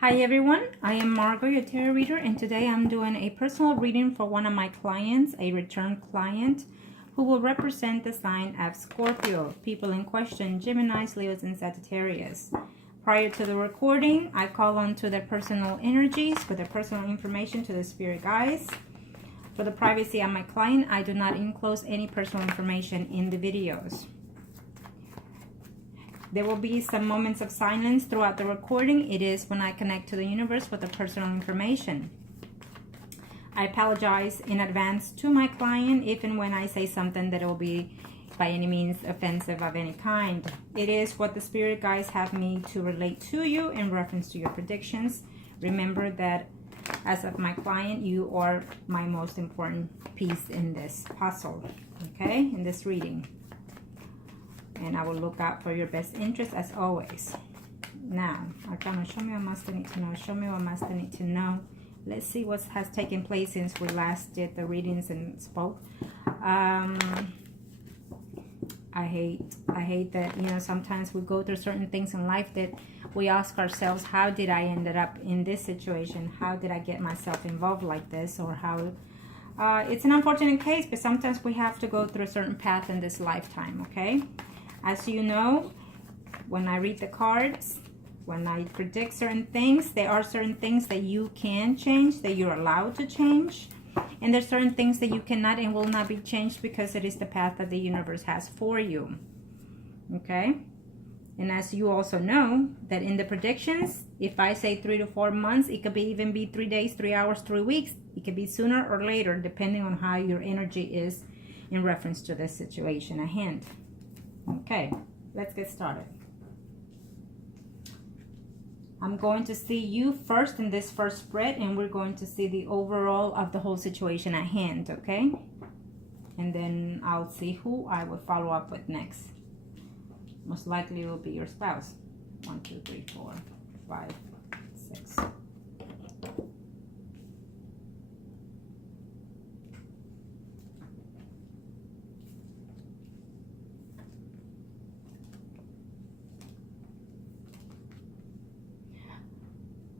Hi everyone, I am Margot, your tarot reader, and today I'm doing a personal reading for one of my clients, a return client, who will represent the sign of Scorpio. People in question, Geminis, Leos, and Sagittarius. Prior to the recording, I call on to their personal energies for their personal information to the spirit guides. For the privacy of my client, I do not enclose any personal information in the videos. There will be some moments of silence throughout the recording. It is when I connect to the universe with the personal information. I apologize in advance to my client if and when I say something that will be by any means offensive of any kind. It is what the spirit guides have me to relate to you in reference to your predictions. Remember that as of my client, you are my most important piece in this puzzle, okay, in this reading. And I will look out for your best interest as always. Now, Arcana, show me what must I need to know. Show me what must I need to know. Let's see what has taken place since we last did the readings and spoke. I hate that, you know, sometimes we go through certain things in life that we ask ourselves, how did I end up in this situation? How did I get myself involved like this? Or how... it's an unfortunate case, but sometimes we have to go through a certain path in this lifetime, okay? As you know, when I read the cards, when I predict certain things, there are certain things that you can change, that you're allowed to change. And there's certain things that you cannot and will not be changed because it is the path that the universe has for you. Okay? And as you also know, that in the predictions, if I say 3 to 4 months, it could even be 3 days, 3 hours, 3 weeks. It could be sooner or later, depending on how your energy is in reference to this situation at hand. Okay, let's get started. I'm going to see you first in this first spread, and we're going to see the overall of the whole situation at hand, okay? And then I'll see who I will follow up with next. Most likely it will be your spouse. 1, 2, 3, 4, 5, 6.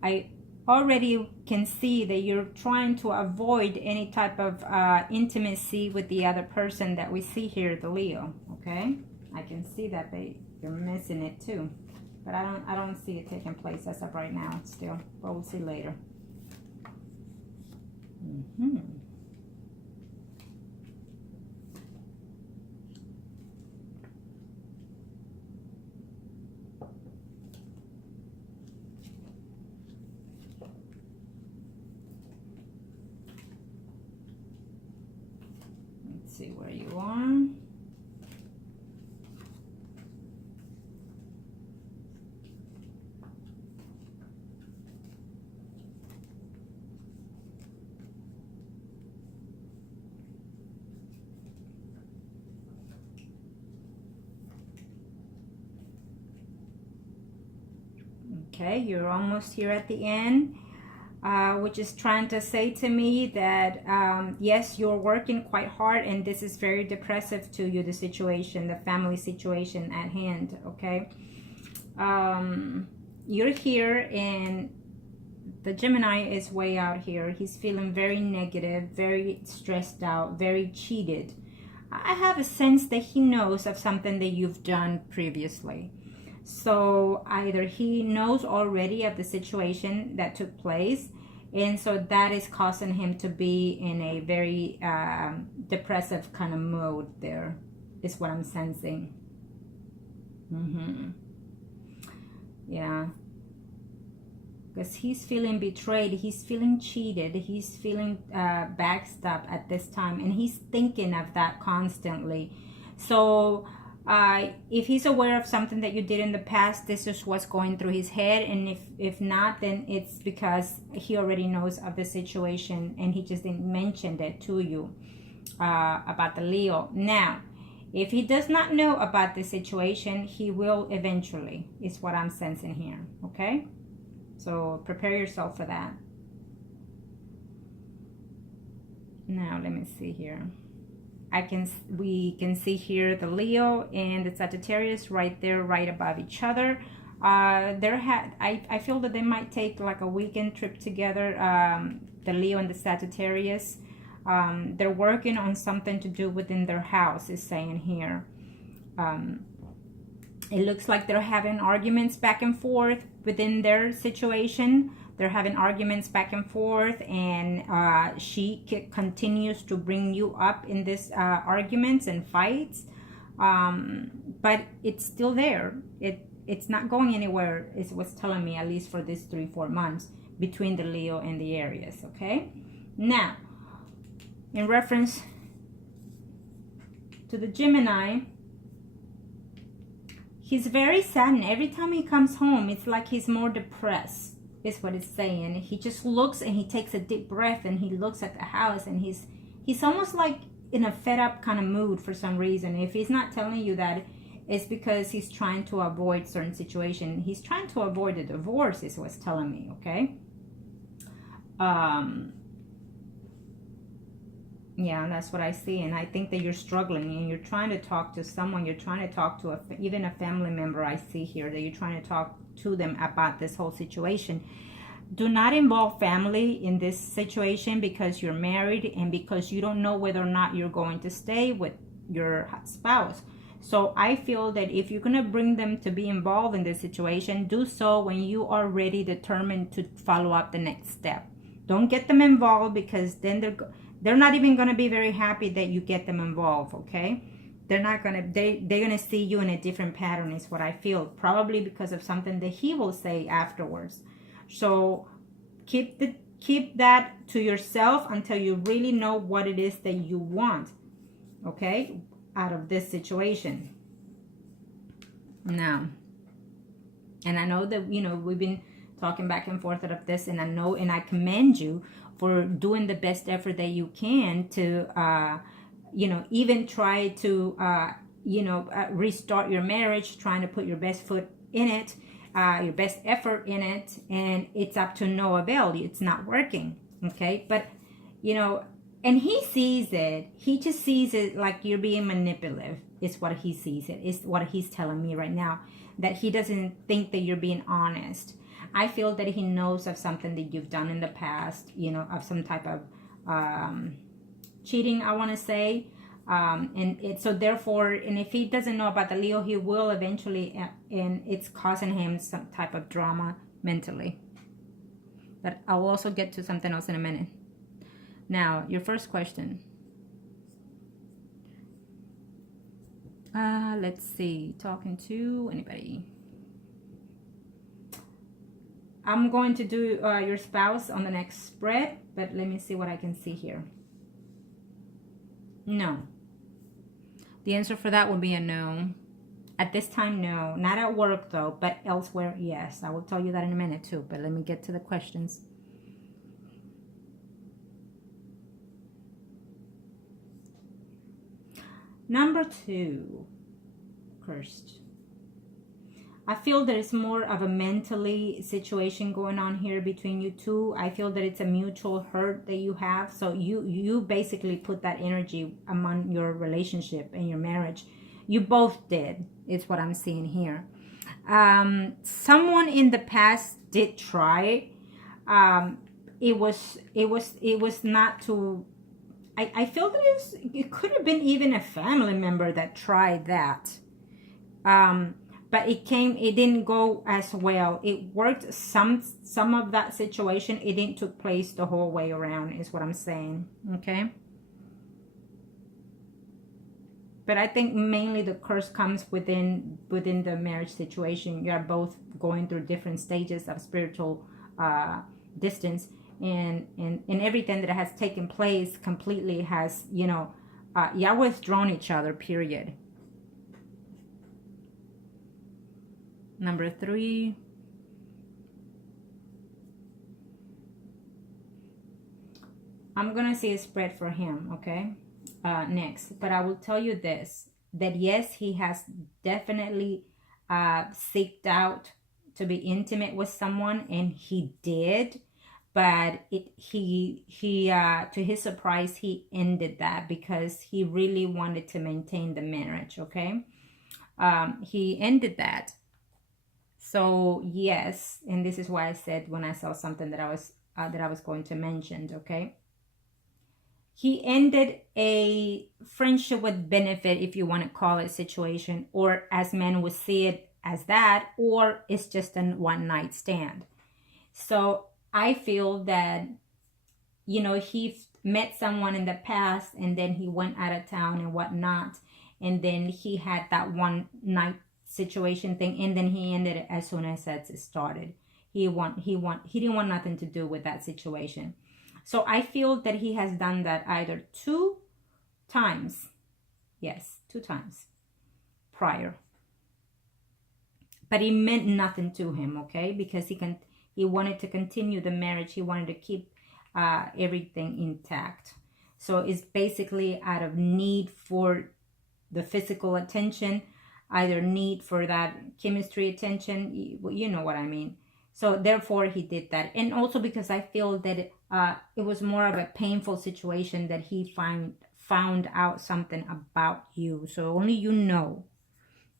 I already can see that you're trying to avoid any type of intimacy with the other person that we see here, the Leo, okay? I can see that you're missing it too. But I don't see it taking place as of right now still, but we'll see later. See where you are. Okay, you're almost here at the end. Which is trying to say to me that yes, you're working quite hard and this is very depressive to you, the situation, the family situation at hand, okay? You're here and the Gemini is way out here. He's feeling very negative, very stressed out, very cheated. I have a sense that he knows of something that you've done previously. So either he knows already of the situation that took place, and so that is causing him to be in a very depressive kind of mode there, is what I'm sensing. Yeah. Because he's feeling betrayed, he's feeling cheated, he's feeling backstabbed at this time, and he's thinking of that constantly. So if he's aware of something that you did in the past, this is what's going through his head. And if not, then it's because he already knows of the situation and he just didn't mention it to you about the Leo. Now, if he does not know about the situation, he will eventually, is what I'm sensing here, okay? So prepare yourself for that. Now, let me see here. We can see here the Leo and the Sagittarius right there, right above each other. I feel that they might take like a weekend trip together, the Leo and the Sagittarius. They're working on something to do within their house, is saying here. It looks like they're having arguments back and forth within their situation. They're having arguments back and forth, and she continues to bring you up in this arguments and fights. But it's still there. It's not going anywhere, is what's telling me, at least for this 3-4 months between the Leo and the Aries. Okay, now in reference to the Gemini, he's very saddened. Every time he comes home, it's like he's more depressed, is what it's saying. He just looks and he takes a deep breath and he looks at the house, and he's almost like in a fed up kind of mood for some reason. If he's not telling you that, it's because he's trying to avoid certain situation. He's trying to avoid a divorce, is what's telling me. Okay. Yeah, that's what I see. And I think that you're struggling and you're trying to talk to someone. You're trying to talk to even a family member. I see here that you're trying to talk to them about this whole situation. Do not involve family in this situation, because you're married and because you don't know whether or not you're going to stay with your spouse. So I feel that if you're going to bring them to be involved in this situation, do so when you are ready, determined to follow up the next step. Don't get them involved, because then they're not even going to be very happy that you get them involved. Okay, they're not going to, they're going to see you in a different pattern, is what I feel, probably because of something that he will say afterwards. So keep that to yourself until you really know what it is that you want, okay, out of this situation. Now, and I know that, you know, we've been talking back and forth of this, and I know, and I commend you for doing the best effort that you can to, you know, even try to, you know, restart your marriage, trying to put your best foot in it, your best effort in it, and it's up to no avail. It's not working. Okay. But, you know, and he sees it. He just sees it like you're being manipulative, is what he sees it. Is what he's telling me right now, that he doesn't think that you're being honest. I feel that he knows of something that you've done in the past, you know, of some type of cheating, I want to say. So therefore, and if he doesn't know about the Leo, he will eventually, and it's causing him some type of drama mentally. But I'll also get to something else in a minute. Now, your first question. Let's see. Talking to anybody. I'm going to do your spouse on the next spread, but let me see what I can see here. No. The answer for that would be a no. At this time, no. Not at work, though, but elsewhere, yes. I will tell you that in a minute, too, but let me get to the questions. Number 2, cursed. I feel there is more of a mentally situation going on here between you two. I feel that it's a mutual hurt that you have. So you basically put that energy among your relationship and your marriage. You both did. It's what I'm seeing here. Someone in the past did try. It was not to. I feel that it could have been even a family member that tried that. But it didn't go as well. It worked some of that situation. It didn't took place the whole way around, is what I'm saying. Okay. But I think mainly the curse comes within the marriage situation. You are both going through different stages of spiritual distance, and everything that has taken place completely has, you know, y'all withdrawn each other, period. Number 3. I'm going to see a spread for him, okay? Next. But I will tell you this, that yes, he has definitely seeked out to be intimate with someone, and he did. But he to his surprise, he ended that because he really wanted to maintain the marriage, okay? He ended that. So yes, and this is why I said when I saw something that I was going to mention, okay? He ended a friendship with benefit, if you want to call it, situation, or as men would see it as that, or it's just a one night stand. So I feel that, you know, he met someone in the past and then he went out of town and whatnot. And then he had that one night situation thing. And then he ended it as soon as it started. He didn't want nothing to do with that situation. So I feel that he has done that either 2 times. Yes, 2 times prior. But it meant nothing to him, okay? Because he wanted to continue the marriage. He wanted to keep everything intact. So it's basically out of need for the physical attention, either need for that chemistry attention. You know what I mean. So therefore he did that. And also because I feel that it was more of a painful situation that he found out something about you. So only you know.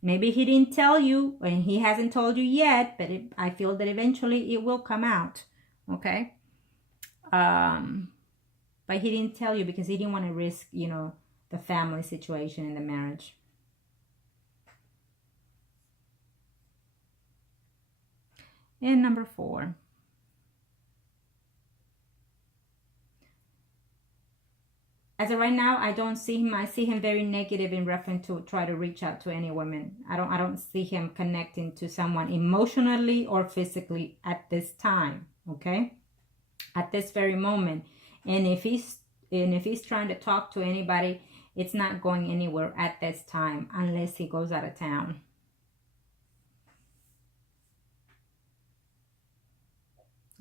Maybe he didn't tell you, and he hasn't told you yet, but I feel that eventually it will come out, okay? But he didn't tell you because he didn't want to risk, you know, the family situation in the marriage. And number 4. As of right now, I don't see him. I see him very negative in reference to try to reach out to any women. I don't see him connecting to someone emotionally or physically at this time, okay? At this very moment. And if he's trying to talk to anybody, it's not going anywhere at this time unless he goes out of town.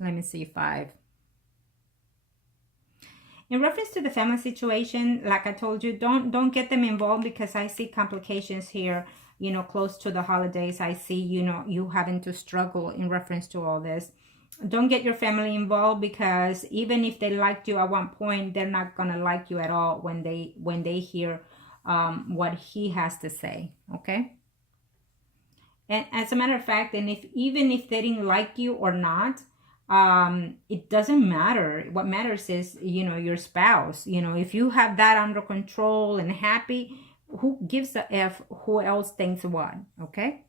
Let me see 5. In reference to the family situation, like I told you, don't get them involved because I see complications here, you know, close to the holidays. I see, you know, you having to struggle in reference to all this. Don't get your family involved because even if they liked you at one point, they're not going to like you at all when they hear what he has to say, okay? And as a matter of fact, and even if they didn't like you or not, it doesn't matter. What matters is, you know, your spouse. You know, if you have that under control and happy, who gives a F who else thinks what, okay?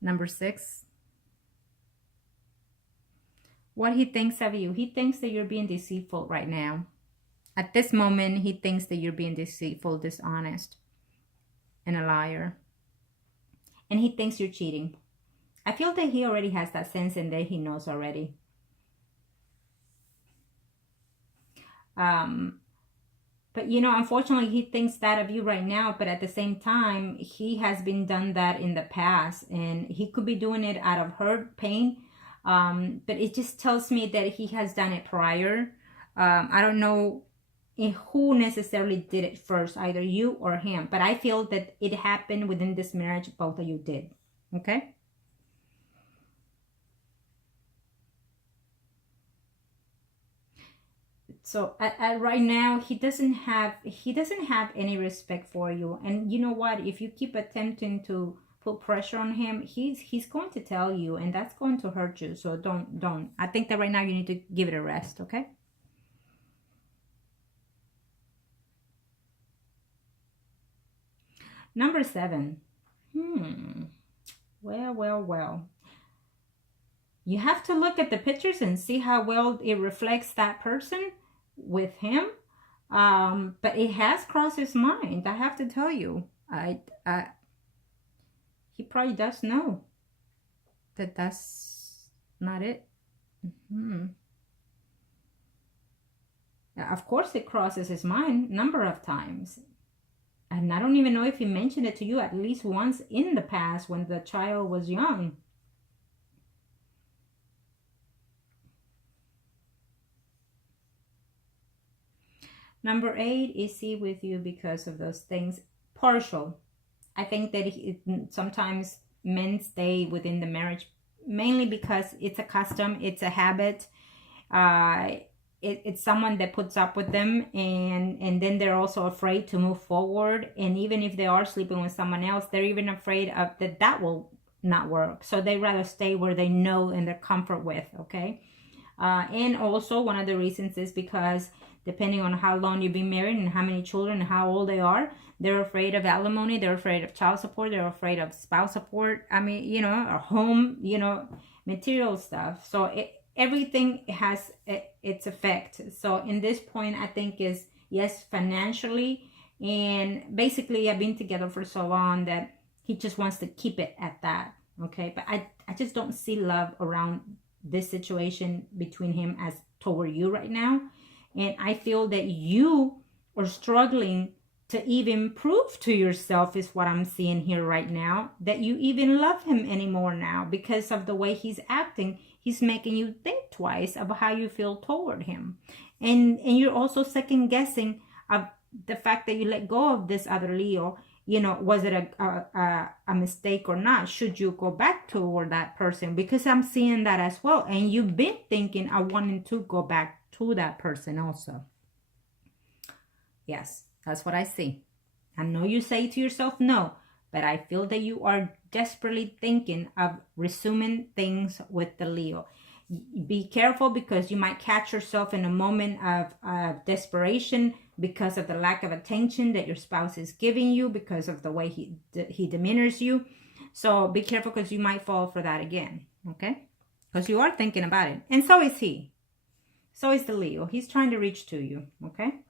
Number 6. What he thinks of you. He thinks that you're being deceitful right now. At this moment, he thinks that you're being deceitful, dishonest, and a liar. And he thinks you're cheating. I feel that he already has that sense and that he knows already. But, you know, unfortunately, he thinks that of you right now. But at the same time, he has been done that in the past. And he could be doing it out of hurt, pain. But it just tells me that he has done it prior. I don't know who necessarily did it first, either you or him. But I feel that it happened within this marriage. Both of you did. Okay? So right now he doesn't have any respect for you. And you know what? If you keep attempting to put pressure on him, he's going to tell you, and that's going to hurt you. So don't. I think that right now you need to give it a rest, okay? Number 7. Well. You have to look at the pictures and see how well it reflects that person with him. But it has crossed his mind. I have to tell you. He probably does know that that's not it. Of course it crosses his mind a number of times. And I don't even know if he mentioned it to you at least once in the past when the child was young. Number 8 is he with you because of those things. Partial. I think that sometimes men stay within the marriage mainly because it's a custom, it's a habit. it's someone that puts up with them, and then they're also afraid to move forward. And even if they are sleeping with someone else, they're even afraid of that will not work. So they rather stay where they know and they're comfort with, okay? And also one of the reasons is because depending on how long you've been married and how many children and how old they are, they're afraid of alimony, they're afraid of child support, they're afraid of spouse support. I mean, you know, a home, you know, material stuff. So everything has its effect. So in this point, I think is, yes, financially, and basically I've been together for so long that he just wants to keep it at that, okay? But I just don't see love around this situation between him as toward you right now. And I feel that you are struggling to even prove to yourself, is what I'm seeing here right now, that you even love him anymore now. Because of the way he's acting, he's making you think twice about how you feel toward him. And you're also second guessing of the fact that you let go of this other Leo. You know, was it a mistake or not? Should you go back toward that person? Because I'm seeing that as well. And you've been thinking, I wanted to go back to that person also. Yes, that's what I see. I know you say to yourself no, but I feel that you are desperately thinking of resuming things with the Leo. Be careful, because you might catch yourself in a moment of desperation because of the lack of attention that your spouse is giving you, because of the way he demeanors you. So be careful, because you might fall for that again, okay? Because you are thinking about it. And so is he. So is the Leo. He's trying to reach to you, okay?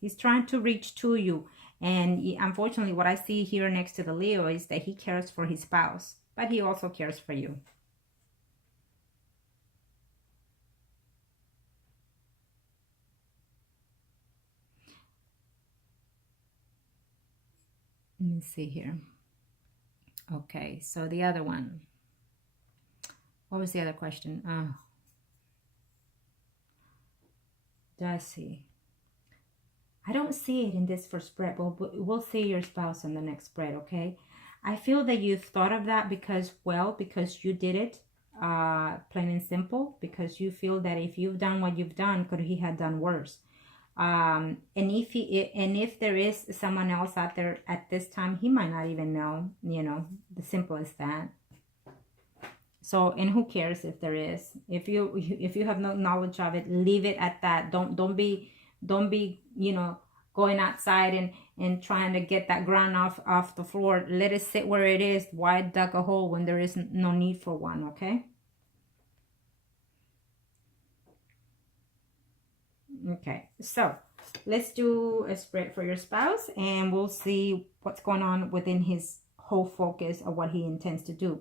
He's trying to reach to you. And unfortunately, what I see here next to the Leo is that he cares for his spouse, but he also cares for you. Let me see here. Okay, so the other one. What was the other question? Oh. Does he? I don't see it in this first spread, but we'll see your spouse in the next spread, okay? I feel that you've thought of that because you did it, plain and simple, because you feel that if you've done what you've done, could he have done worse? And if there is someone else out there at this time, he might not even know, you know, the simple as that. So, and who cares if there is? If you have no knowledge of it, leave it at that. Don't be, you know, going outside and trying to get that ground off the floor. Let it sit where it is. Why dug a hole when there is no need for one, okay? Okay, so let's do a spread for your spouse, and we'll see what's going on within his whole focus of what he intends to do,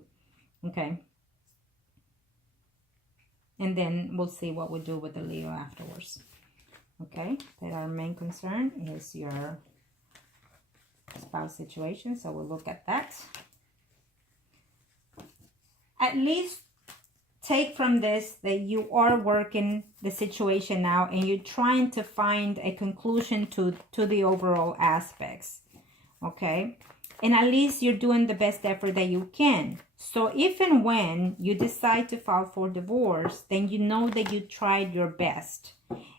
okay? And then we'll see what we do with the Leo afterwards. Okay, but our main concern is your spouse situation, so we'll look at that. At least take from this that you are working the situation now, and you're trying to find a conclusion to the overall aspects, okay? And at least you're doing the best effort that you can. So if and when you decide to file for divorce, then you know that you tried your best.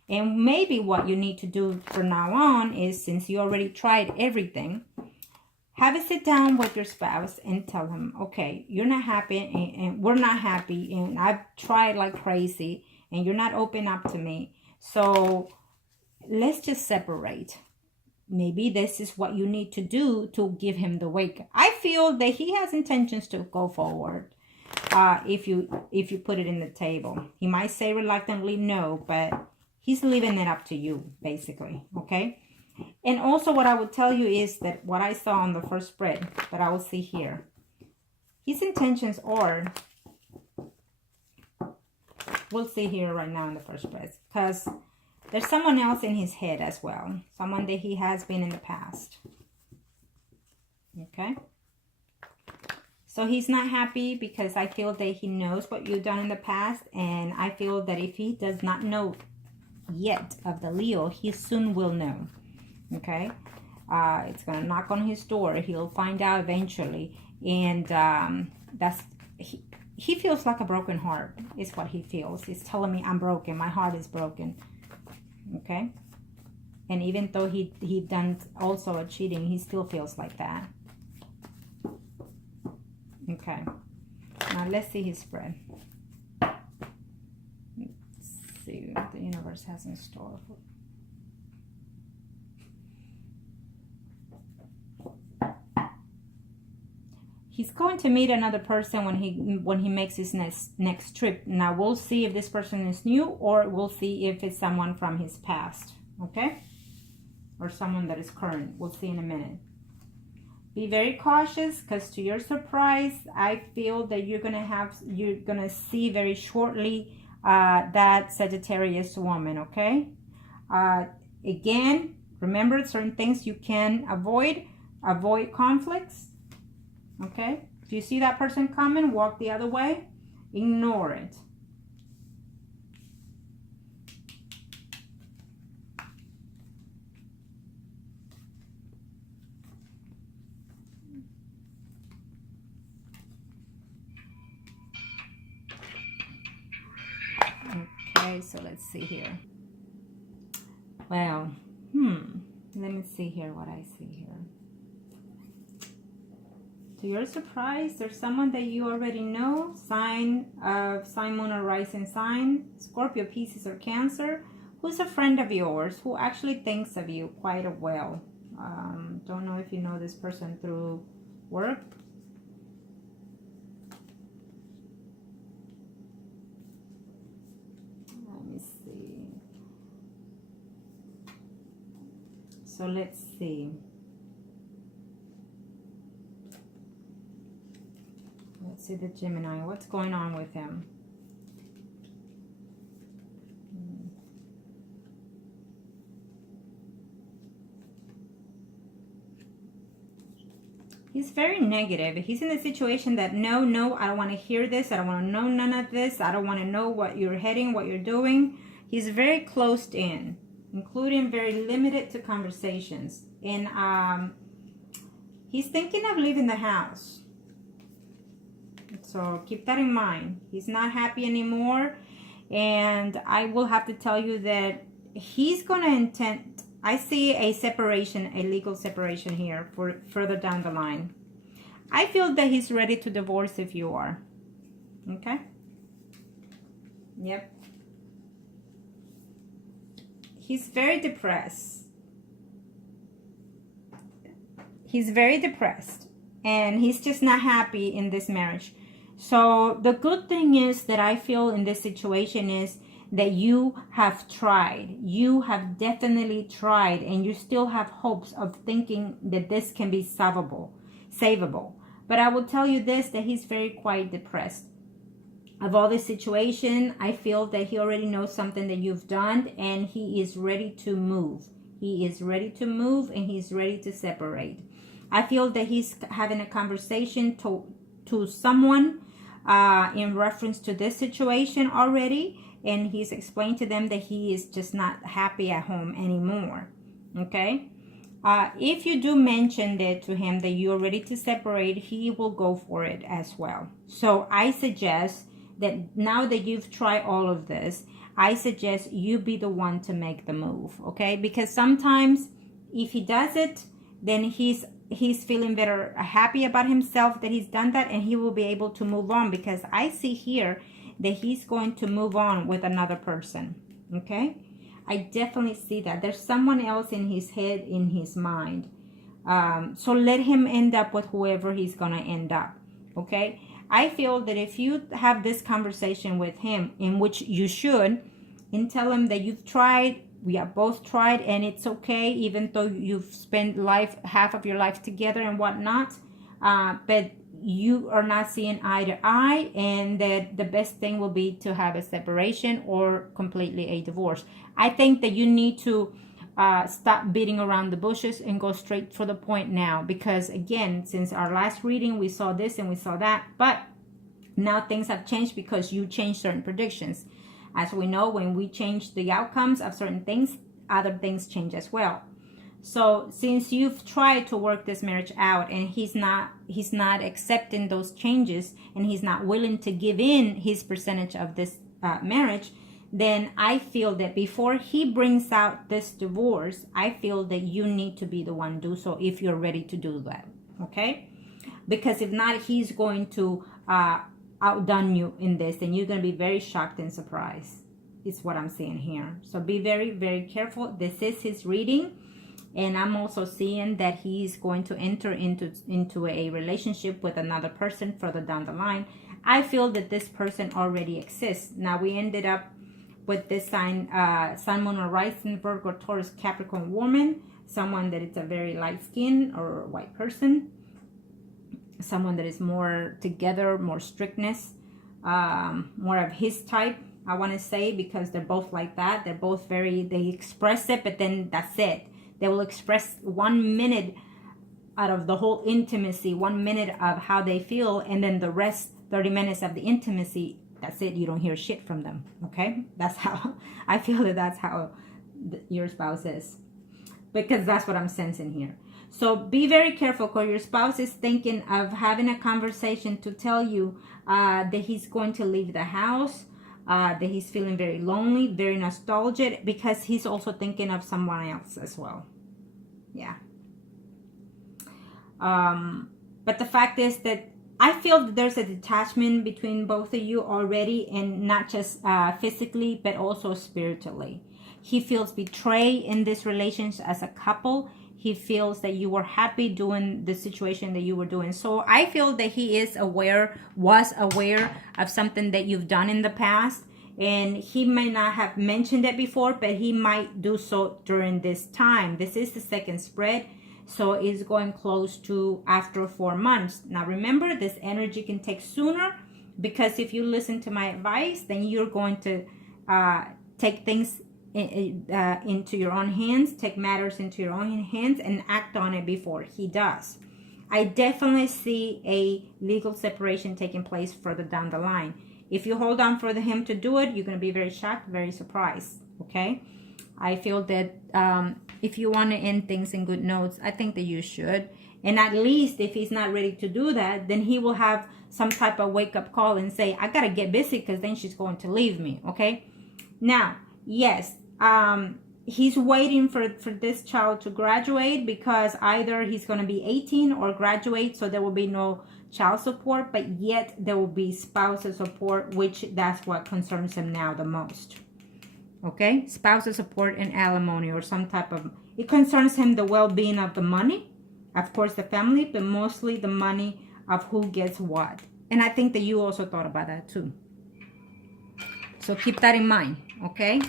And maybe what you need to do from now on is, since you already tried everything, have a sit down with your spouse and tell him, okay, you're not happy and we're not happy, and I've tried like crazy and you're not open up to me. So let's just separate. Maybe this is what you need to do to give him the wake. I feel that he has intentions to go forward. If you put it in the table, he might say reluctantly no, but he's leaving it up to you, basically, okay? And also what I would tell you is that what I saw on the first spread, but I will see here, his intentions are, we'll see here right now in the first spread, because there's someone else in his head as well, someone that he has been in the past, okay? So he's not happy because I feel that he knows what you've done in the past, and I feel that if he does not know yet of the Leo, he soon will know, okay? It's gonna knock on his door. He'll find out eventually, and he feels like a broken heart is what he feels. He's telling me I'm broken. My heart is broken. Okay. And even though he done also a cheating, he still feels like that. Okay. Now let's see his spread. Let's see what the universe has in store for. He's going to meet another person when he makes his next trip. Now we'll see if this person is new, or we'll see if it's someone from his past, okay? Or someone that is current. We'll see in a minute. Be very cautious, because to your surprise, I feel that you're gonna see very shortly that Sagittarius woman, okay? Again, remember certain things you can avoid conflicts. Okay, if you see that person coming, walk the other way, ignore it. Okay, so let's see here. Well, let me see here what I see here. To your surprise, there's someone that you already know, sign, moon, or rising sign, Scorpio, Pisces, or Cancer, who's a friend of yours, who actually thinks of you quite well. Don't know if you know this person through work. Let me see. So let's see. Let's see the Gemini. What's going on with him? He's very negative. He's in a situation that no, I don't want to hear this. I don't want to know none of this. I don't want to know what you're heading, what you're doing. He's very closed in, including very limited to conversations. And he's thinking of leaving the house. So keep that in mind. He's not happy anymore. And I will have to tell you that he's going to intend, I see a separation, a legal separation here for further down the line. I feel that he's ready to divorce if you are. Okay? Yep. He's very depressed. He's very depressed. And he's just not happy in this marriage. So the good thing is that I feel in this situation is that you have tried. You have definitely tried, and you still have hopes of thinking that this can be savable. But I will tell you this, that he's very quite depressed. Of all this situation, I feel that he already knows something that you've done, and he is ready to move. He is ready to move, and he's ready to separate. I feel that he's having a conversation to someone in reference to this situation already, and he's explained to them that he is just not happy at home anymore. Okay? If you do mention that to him that you're ready to separate, he will go for it as well. So I suggest that now that you've tried all of this, I suggest you be the one to make the move. Okay? Because sometimes if he does it, then he's feeling better, happy about himself that he's done that, and he will be able to move on, because I see here that he's going to move on with another person. Okay? I definitely see that. There's someone else in his head, in his mind. So let him end up with whoever he's going to end up. Okay? I feel that if you have this conversation with him, in which you should, and tell him that you've tried, we have both tried, and it's okay, even though you've spent half of your life together and whatnot, but you are not seeing eye to eye, and that the best thing will be to have a separation or completely a divorce. I think that you need to stop beating around the bushes and go straight for the point now, because again, since our last reading, we saw this and we saw that, but now things have changed because you changed certain predictions. As we know, when we change the outcomes of certain things, other things change as well. So since you've tried to work this marriage out and he's not accepting those changes, and he's not willing to give in his percentage of this marriage, then I feel that before he brings out this divorce, I feel that you need to be the one to do so if you're ready to do that. Okay? Because if not, he's going to outdone you in this, and you're going to be very shocked and surprised. Is what I'm saying here. So be very, very careful. This is his reading, and I'm also seeing that he's going to enter into a relationship with another person further down the line. I feel that this person already exists. Now we ended up with this sign, Sun, Moon, or Rising, Virgo, Taurus, Capricorn woman, someone that is a very light skin or white person, someone that is more together, more strictness, more of his type, I want to say, because they're both like that. They're both they express it, but then that's it. They will express 1 minute out of the whole intimacy, 1 minute of how they feel, and then the rest 30 minutes of the intimacy, that's it. You don't hear shit from them. Okay? That's how I feel that's how your spouse is, because that's what I'm sensing here. So be very careful, because your spouse is thinking of having a conversation to tell you that he's going to leave the house, that he's feeling very lonely, very nostalgic, because he's also thinking of someone else as well. Yeah. But the fact is that I feel that there's a detachment between both of you already, and not just physically, but also spiritually. He feels betrayed in this relationship as a couple. He feels that you were happy doing the situation that you were doing. So I feel that he was aware of something that you've done in the past. And he may not have mentioned it before, but he might do so during this time. This is the second spread. So it's going close to after 4 months. Now remember, this energy can take sooner, because if you listen to my advice, then you're going to take things into your own hands, take matters into your own hands, and act on it before he does. I definitely see a legal separation taking place further down the line. If you hold on for him to do it, you're going to be very shocked, very surprised. Okay? I feel that if you want to end things in good notes, I think that you should. And at least if he's not ready to do that, then he will have some type of wake-up call and say, I got to get busy, because then she's going to leave me. Okay? Now, yes, he's waiting for this child to graduate, because either he's going to be 18 or graduate, so there will be no child support, but yet there will be spousal support, which that's what concerns him now the most. Okay? Spousal support and alimony, or some type of, it concerns him the well-being of the money, of course the family, but mostly the money of who gets what. And I think that you also thought about that too. So keep that in mind. Okay?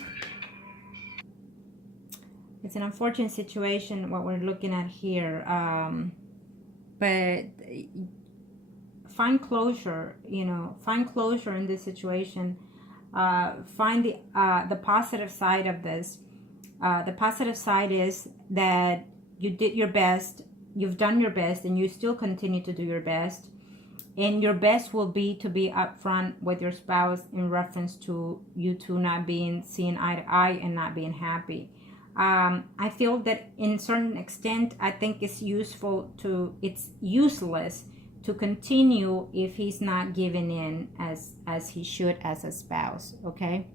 It's an unfortunate situation what we're looking at here, but find closure. Find closure in this situation. Find the positive side of this. The positive side is that you did your best, you've done your best, and you still continue to do your best. And your best will be to be upfront with your spouse in reference to you two not seeing eye to eye and not being happy. I feel that in certain extent, I think it's useless to continue if he's not giving in as he should as a spouse. Okay.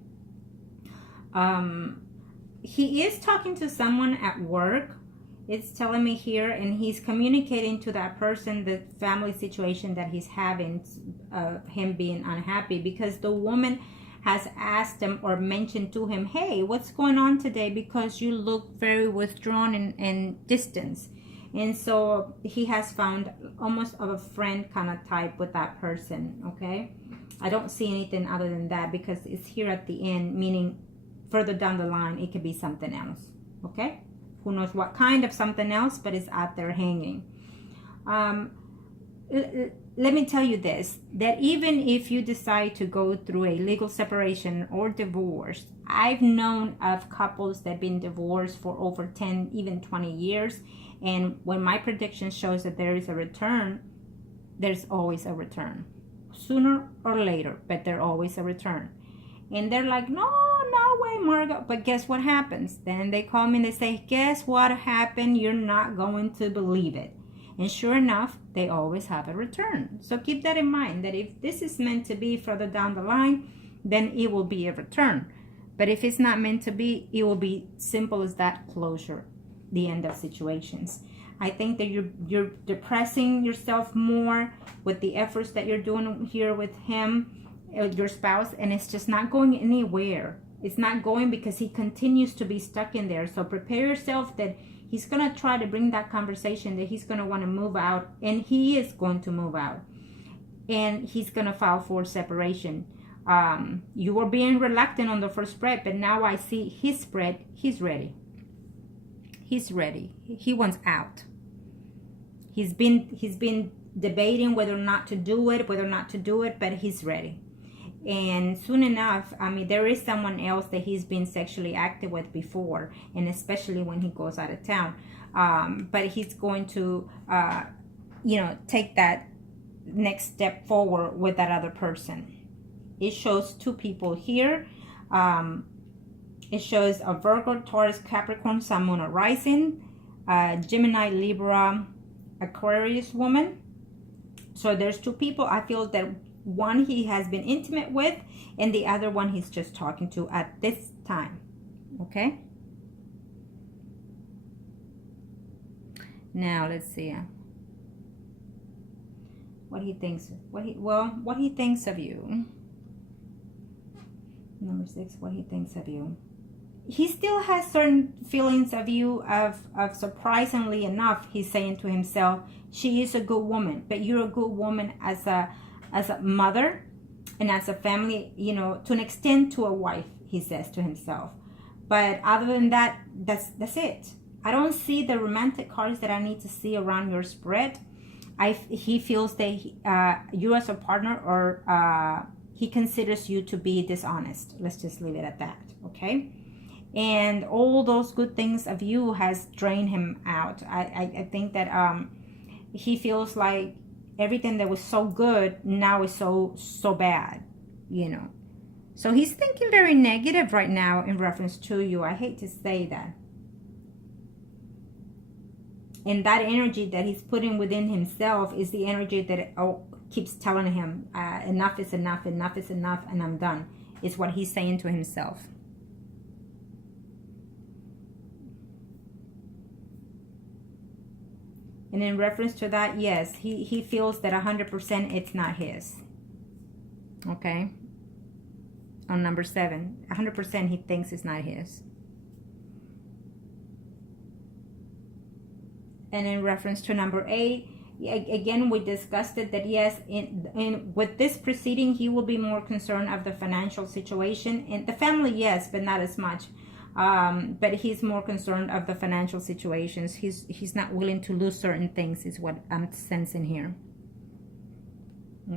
He is talking to someone at work. It's telling me here, and he's communicating to that person the family situation that he's having, him being unhappy, because the woman has asked him or mentioned to him, hey, what's going on today, because you look very withdrawn and distant. And so he has found almost of a friend kind of type with that person. Okay, I don't see anything other than that, because it's here at the end, meaning further down the line it could be something else. Okay, who knows what kind of something else, but it's out there hanging. Let me tell you this, that even if you decide to go through a legal separation or divorce, I've known of couples that have been divorced for over 10, even 20 years. And when my prediction shows that there is a return, there's always a return. Sooner or later, but there's always a return. And they're like, no, no way, Margot. But guess what happens? Then they call me and they say, guess what happened? You're not going to believe it. And sure enough, they always have a return. So keep that in mind, that if this is meant to be further down the line, then it will be a return. But if it's not meant to be, it will be simple as that, closure, the end of situations. I think that you're depressing yourself more with the efforts that you're doing here with him, your spouse, and it's just not going anywhere. It's not going because he continues to be stuck in there. So prepare yourself that he's going to try to bring that conversation, that he's going to want to move out, and he is going to move out, and he's going to file for separation. You were being reluctant on the first spread, but now I see his spread. He's ready. He's ready. He wants out. He's been debating whether or not to do it, but he's ready. And soon enough, I mean, there is someone else that he's been sexually active with before, and especially when he goes out of town. But he's going to, take that next step forward with that other person. It shows two people here. It shows a Virgo, Taurus, Capricorn, Sun, Moon, or Rising, Gemini, Libra, Aquarius woman. So there's two people. I feel that one he has been intimate with, and the other one he's just talking to at this time. Okay. Now let's see what he thinks. What he thinks of you. Number 6, what he thinks of you. He still has certain feelings of you, of surprisingly enough, he's saying to himself, she is a good woman, but you're a good woman as a mother and as a family, to an extent, to a wife, he says to himself. But other than that, that's it. I don't see the romantic cards that I need to see around your spread. He feels that you as a partner, or he considers you to be dishonest. Let's just leave it at that, okay? And all those good things of you has drained him out. I think that he feels like everything that was so good now is so bad, So he's thinking very negative right now in reference to you. I hate to say that. And that energy that he's putting within himself is the energy that keeps telling him, enough is enough, and I'm done. Is what he's saying to himself. And in reference to that, yes, he feels that 100% it's not his. Okay? On number 7, 100% he thinks it's not his. And in reference to number 8, again, we discussed it, that yes, in with this proceeding, he will be more concerned of the financial situation. And the family, yes, but not as much. But he's more concerned of the financial situations. He's not willing to lose certain things, is what I'm sensing here.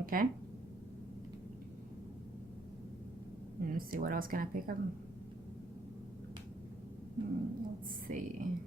Okay. Let's see, what else can I pick up? Let's see.